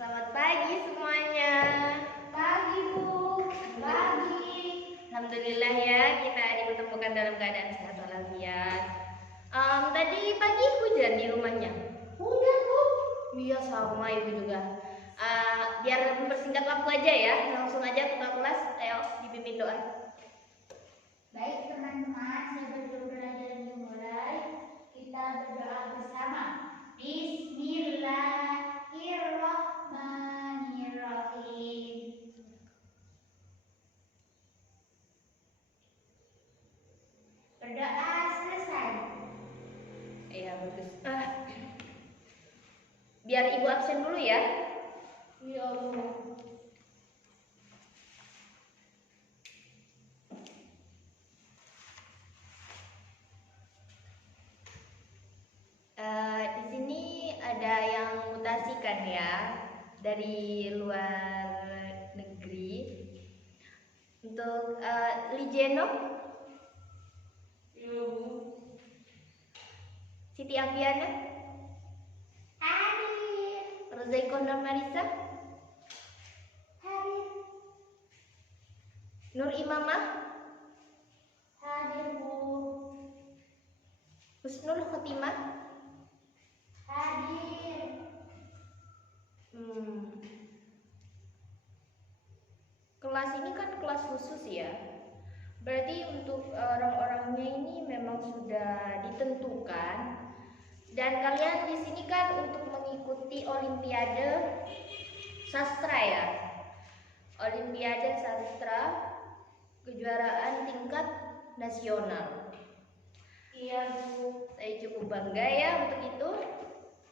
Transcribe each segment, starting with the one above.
Selamat pagi semuanya. Pagi Bu, pagi. Alhamdulillah ya kita dipertemukan dalam keadaan sehat walafiat. Tadi pagi hujan di rumahnya. Hujan Bu. Iya sama ibu juga. Biar mempersingkat waktu aja ya, langsung aja ke kelas. Ayo dipimpin doa. Baik teman-teman, sebelum belajar dimulai, kita berdoa bersama. Bismillahirrahmanirrahim. Berdoa selesai. Iya bagus. Biar ibu absen dulu ya. Ya Allah. Di sini ada yang mutasikan ya dari luar negeri. Untuk Lijeno, Siti Aviana, Hadir. Rozaiko Nur Marisa, Hadir. Nur Imamah, Hadir Bu. Husnul Khotimah. Hadir. Kelas ini kan kelas khusus ya. Berarti untuk orang-orangnya ini memang sudah ditentukan. Dan kalian di sini kan untuk mengikuti Olimpiade Sastra ya. Olimpiade Sastra kejuaraan tingkat nasional. Iya Bu. Saya cukup bangga ya untuk itu.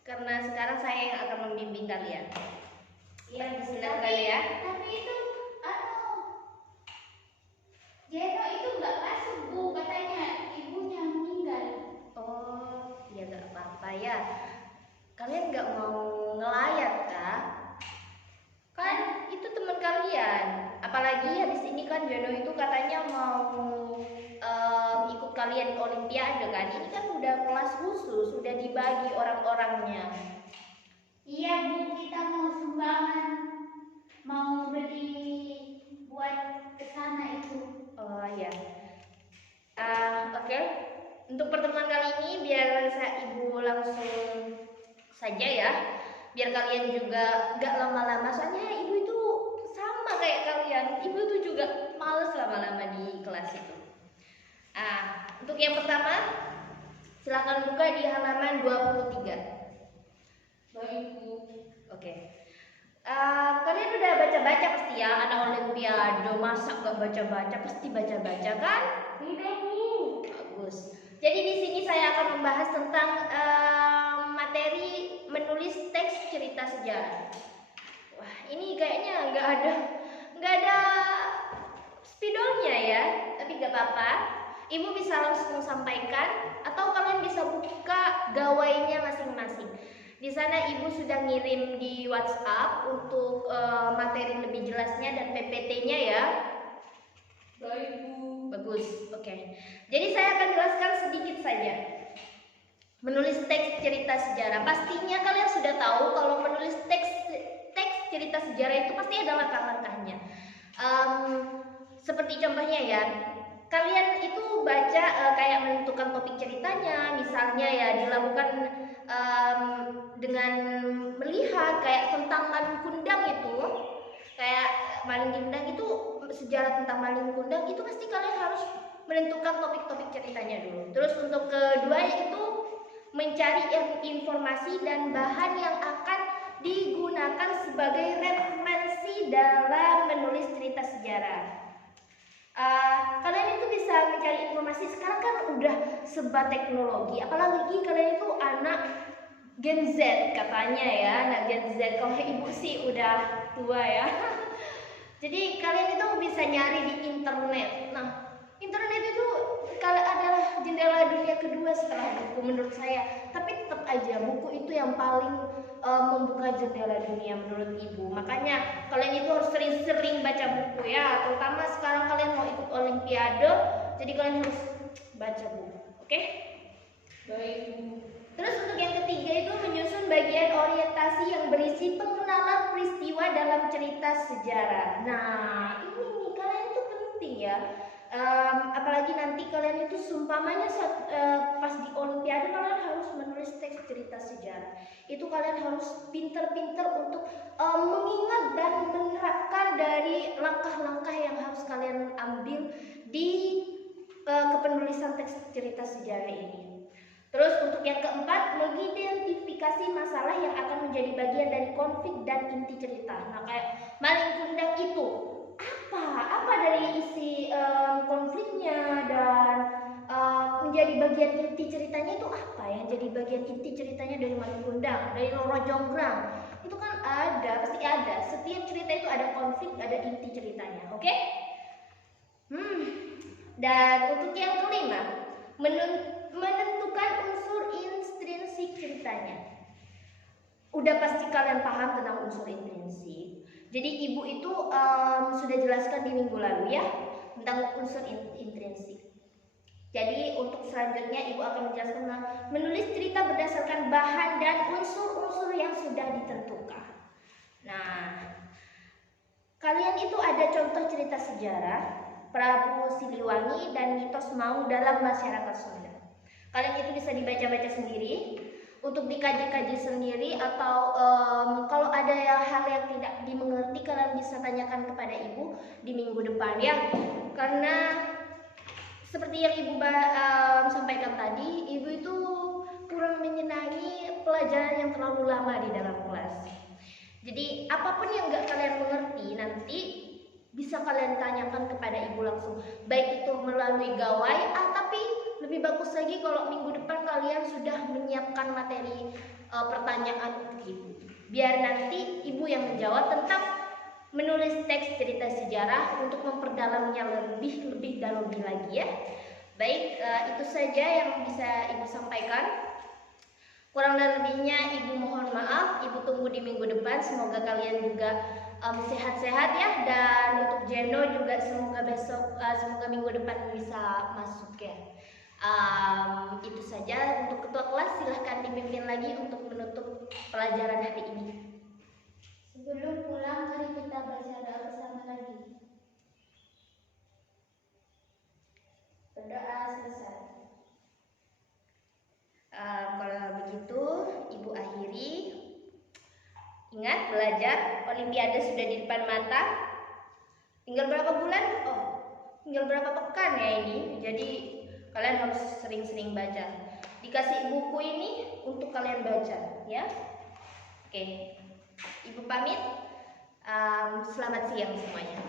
Karena sekarang saya yang akan membimbing kalian. Iya, Silakan ya. Tapi itu Jeno itu nggak masuk Bu, katanya ibunya meninggal. Oh, ya nggak apa-apa ya. Kalian nggak mau ngelayat kah? Kan itu teman kalian. Apalagi habis ini kan Jono itu katanya mau ikut kalian Olimpiade kan. Ini kan udah kelas khusus, sudah dibagi orang-orangnya. Iya Bu, kita mau sumbangan, mau beli buat kesana itu. Oh ya. Oke. Untuk pertemuan kali ini biar ibu langsung saja ya. Biar kalian juga nggak lama-lama. Soalnya ibu itu sama kayak kalian. Ibu itu juga males lama-lama di kelas itu. Untuk yang pertama, silakan buka di halaman 23. Baik Bu. Oke. Kalian udah baca-baca pasti ya, anak Olimpiade, masa nggak baca-baca? Pasti baca-baca kan? Tidak Bu. Bagus. Jadi di sini saya akan membahas tentang materi menulis teks cerita sejarah. Wah, ini kayaknya nggak ada spidolnya ya, tapi nggak apa-apa. Ibu bisa langsung sampaikan atau kalian bisa buka gawainya masing-masing. Di sana ibu sudah ngirim di WhatsApp untuk materi lebih jelasnya dan PPT-nya ya. Baik Bu. Bagus, oke. Jadi saya akan jelaskan sedikit saja. Menulis teks cerita sejarah. Pastinya kalian sudah tahu kalau menulis teks cerita sejarah itu pasti ada langkah-langkahnya. Seperti contohnya ya, kalian itu baca kayak menentukan topik ceritanya, misalnya ya dilakukan dengan melihat kayak tentang Malin Kundang itu, kayak Malin Kundang itu sejarah tentang Malin Kundang itu pasti kalian harus menentukan topik-topik ceritanya dulu. Terus untuk kedua itu mencari informasi dan bahan yang akan digunakan sebagai referensi dalam menulis cerita sejarah. Kalian itu bisa mencari informasi. Sekarang kan udah serba teknologi, apalagi kalian itu anak Gen Z katanya ya, anak Gen Z. Kalau ibu sih udah tua ya. Jadi kalian itu bisa nyari di internet. Nah, internet itu kalau adalah jendela dunia kedua setelah buku menurut saya. Tapi tetap aja buku itu yang paling membuka jendela dunia menurut ibu. Makanya kalian itu harus sering-sering baca buku ya. Terutama sekarang kalian mau ikut Olimpiade, jadi kalian harus baca buku. Oke? Baik Bu. Terus untuk yang ketiga itu menyusun bagian orientasi yang berisi pengenalan utama dalam cerita sejarah. Nah, ini nih kalian itu penting ya. Apalagi nanti kalian itu seumpamanya pas di Olimpiade kalian harus menulis teks cerita sejarah. Itu kalian harus pinter-pinter untuk mengingat dan menerapkan dari langkah-langkah yang harus kalian ambil di kepenulisan teks cerita sejarah ini. Terus untuk yang keempat, mengidentifikasi masalah yang akan menjadi bagian dari konflik dan inti cerita. Nah, kayak maling kundang itu apa dari isi konfliknya dan menjadi bagian inti ceritanya itu apa yang jadi bagian inti ceritanya dari maling kundang, dari Roro Jonggrang. Itu kan pasti ada. Setiap cerita itu ada konflik, ada inti ceritanya, oke? Dan untuk yang kelima, menentukan unsur intrinsik ceritanya. Udah pasti kalian paham tentang unsur intrinsik. Jadi ibu itu sudah jelaskan di minggu lalu ya tentang unsur intrinsik. Jadi untuk selanjutnya ibu akan menjelaskan tentang menulis cerita berdasarkan bahan dan unsur-unsur yang sudah ditentukan. Nah, kalian itu ada contoh cerita sejarah Prabu Siliwangi dan mitos Maung dalam masyarakat Sunda. Kalian itu bisa dibaca-baca sendiri, untuk dikaji-kaji sendiri, atau kalau ada hal yang tidak dimengerti kalian bisa tanyakan kepada ibu di minggu depan ya. Karena seperti yang ibu sampaikan tadi, ibu itu kurang menyenangi pelajaran yang terlalu lama di dalam kelas. Jadi apapun yang nggak kalian mengerti nanti bisa kalian tanyakan kepada ibu langsung, baik itu melalui gawai, tapi lebih bagus lagi kalau minggu depan kalian sudah menyiapkan materi pertanyaan untuk ibu, biar nanti ibu yang menjawab tentang menulis teks cerita sejarah untuk memperdalamnya lebih dan lebih lagi ya. Baik, itu saja yang bisa ibu sampaikan. Kurang dan lebihnya ibu mohon maaf, ibu tunggu di minggu depan. Semoga kalian juga sehat-sehat ya. Dan untuk Jeno juga semoga minggu depan bisa masuk ya. Itu saja untuk ketua kelas, silahkan dipimpin lagi untuk menutup pelajaran hari ini. Sebelum pulang, mari kita baca doa bersama lagi. Berdoa selesai. Kalau begitu, ibu akhiri. Ingat, belajar, Olimpiade sudah di depan mata. Tinggal berapa bulan? Oh, tinggal berapa pekan ya ini. Jadi kalian harus sering-sering baca. Dikasih buku ini untuk kalian baca ya. Oke, ibu pamit. Selamat siang semuanya.